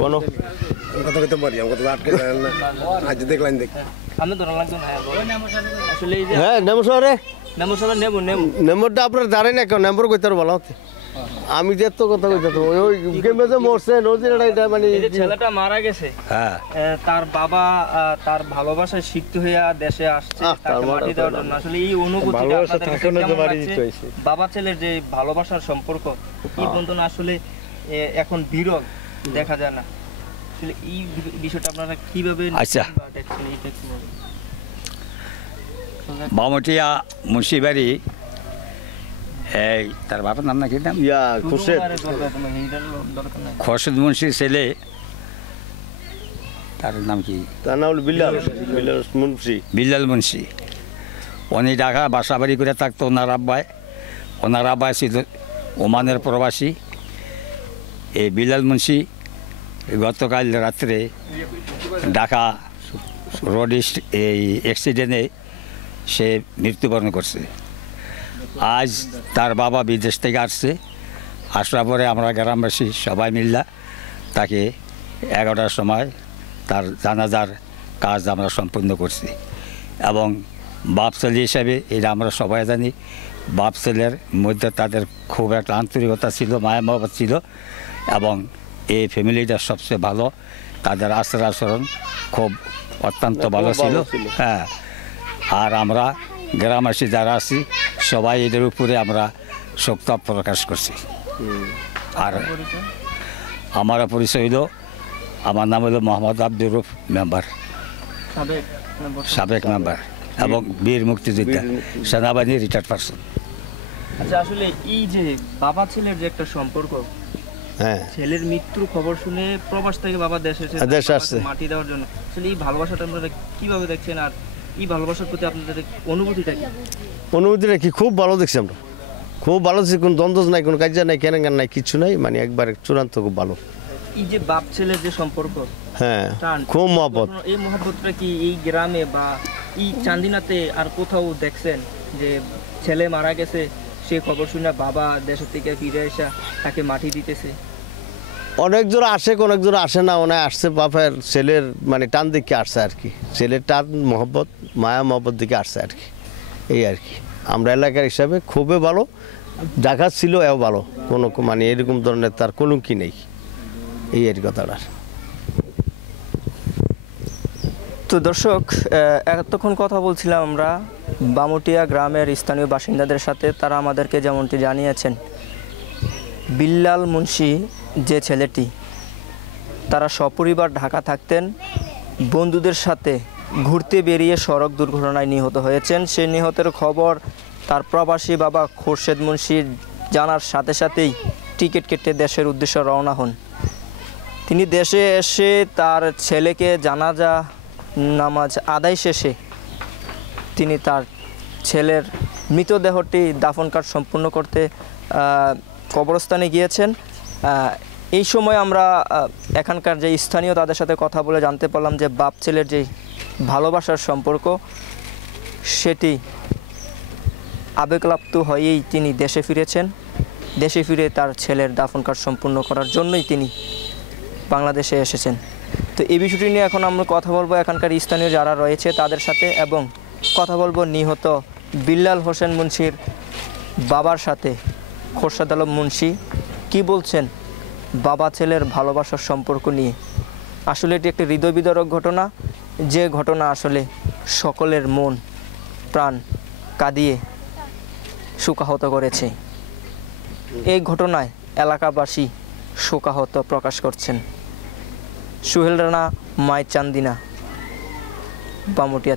কোনো কথা কইতে পারি আমাকে তো আটকে যায় না আজ দেখলাম দেখ আমি ধরা লাগতো না আসলে এই যে হ্যাঁ নেমো শহরে নেমো সবাই নেবো নম্বরটা আপনার জানেন না কেউ নম্বর কইতে ভালো হতে আমি যে তো কথা কইতে তো ওই গেমে যে মরছে নদীর এটা মানে এই যে ছেলেটা মারা গেছে হ্যাঁ তার বাবা তার ভালোবাসায় সিক্ত হইয়া দেশে আসছে তাকে মাটি দেওয়ার জন্য আসলে এই অনুভূতিটা আপনাদের কাছে কেমন লাগছে? বাবা ছেলের যে ভালোবাসার সম্পর্ক এই বন্ধন আসলে এখন বিরল দেখা যায় না আসলে এই বিষয়টা আপনারা কিভাবে আচ্ছা। দেখছেন এইটা কিভাবে বামটিয়া মুন্সিবাড়ি এই তার বাবার নাম নাকি নাম ইয়া খুরশেদ খোরশেদ মুন্সির ছেলে তার নাম কি তার নাম হলো বিল্লাল বিল্লাল মুন্সি বিল্লাল মুন্সি উনি ঢাকা বাসা বাড়ি করে থাকতো ওনার আব্বাই ছিল ওমানের প্রবাসী এই বিল্লাল মুন্সি গতকাল রাত্রে ঢাকা রোড এই অ্যাক্সিডেন্টে সে মৃত্যুবরণ করছে। আজ তার বাবা বিদেশ থেকে আসছে, আসার পরে আমরা গ্রামবাসী সবাই মিল্লা তাকে 11টার সময় তার জানাজার কাজ আমরা সম্পূর্ণ করছি এবং বাপ ছেলে হিসাবে এটা আমরা সবাই জানি বাপ ছেলের মধ্যে তাদের খুব একটা আন্তরিকতা ছিল, মায়া মহব্বত ছিল এবং এই ফ্যামিলিটা সবচেয়ে ভালো, তাদের আচার আচরণ খুব অত্যন্ত ভালো ছিল। হ্যাঁ, আর আমরা গ্রামবাসী যারা আছি সবাই এদের উপরে আমরা শোকতাপ প্রকাশ করছি। আর আমার পরিচয় হলো, আমার নাম হলো মোহাম্মদ আব্দুর রউফ মেম্বার, সাবেক মেম্বার এবং বীর মুক্তিযোদ্ধা, সেনাবাহিনীর রিটায়ার্ড পারসন। আচ্ছা, আসলে এই যে বাবা ছেলের যে একটা সম্পর্ক, হ্যাঁ ছেলের মৃত্যুর খবর শুনে প্রবাস থেকে বাবা দেশে আসছে মাটি দেওয়ার জন্য, আসলে এই ভালোবাসাটা আপনারা কিভাবে দেখছেন আর এই ভালোবাসার প্রতি আপনাদের অনুভূতিটা কি? অনুভূতিটা কি খুব ভালো দেখছি আমরা, খুব ভালো দেখছি, কোনো দ্বন্দ্ব নাই, কোনো কাজ নাই, কেনাঙ্গান নাই, কিছু নাই, মানে একবার চূড়ান্ত খুব ভালো। এই যে বাপ ছেলের যে সম্পর্ক, হ্যাঁ টান, খুব মহব্বত। এই মহব্বতটা কি এই গ্রামে বা এই চান্দিনাতে আর কোথাও দেখছেন যে ছেলে মারা গেছে সে খবর শুনে বাবা দেশের থেকে ফিরে এসে তাকে মাটি দিতেছে? অনেক জোড়া আসে, অনেক জোড়া আসে না, ওনায় আসছে বাপের ছেলের মানে টান দিকে আসছে আর কি, ছেলের টান মহব্বত মায়া মহব্বত দিকে আসছে আর কি, এই আর কি। আমরা এলাকার হিসাবে খুবই ভালো, ঢাকা ছিল এও ভালো, কোনো মানে এরকম ধরনের তার কলঙ্কি নেই, এই আর কথাটা। তো দর্শক, এতক্ষণ কথা বলছিলাম আমরা বামুটিয়া গ্রামের স্থানীয় বাসিন্দাদের সাথে। তারা আমাদেরকে যেমনটি জানিয়েছেন, বিল্লাল মুন্সি যে ছেলেটি, তারা সপরিবার ঢাকা থাকতেন, বন্ধুদের সাথে ঘুরতে বেরিয়ে সড়ক দুর্ঘটনায় নিহত হয়েছেন। সে নিহতের খবর তার প্রবাসী বাবা খোরশেদ মুন্সি জানার সাথে সাথেই টিকিট কেটে দেশের উদ্দেশ্যে রওনা হন। তিনি দেশে এসে তার ছেলেকে জানাজা নামাজ আদায় শেষে তিনি তার ছেলের মৃতদেহটি দাফন কাজ সম্পূর্ণ করতে কবরস্থানে গিয়েছেন। এই সময় আমরা এখানকার যে স্থানীয় তাদের সাথে কথা বলে জানতে পারলাম যে বাপ ছেলের যে ভালোবাসার সম্পর্ক, সেটি আবেগলাপ্ত হয়েই তিনি দেশে ফিরেছেন। দেশে ফিরে তার ছেলের দাফন কাজ সম্পূর্ণ করার জন্যই তিনি বাংলাদেশে এসেছেন। তো এই বিষয়টি নিয়ে এখন আমরা কথা বলবো এখানকার স্থানীয় যারা রয়েছে তাদের সাথে, এবং কথা বলবো নিহত বিল্লাল হোসেন মুন্সির বাবার সাথে, খোরশেদ আলম মুন্সি কি বলছেন বাবা ছেলের ভালোবাসার সম্পর্ক নিয়ে। আসলে এটি একটি হৃদয় বিদারক ঘটনা, যে ঘটনা আসলে সকলের মন প্রাণ কাঁদিয়ে শোকাহত করেছে। এই ঘটনায় এলাকাবাসী শোকাহত প্রকাশ করছেন। সোহেল রানা, মাই চান্দিনা, বামুটিয়া।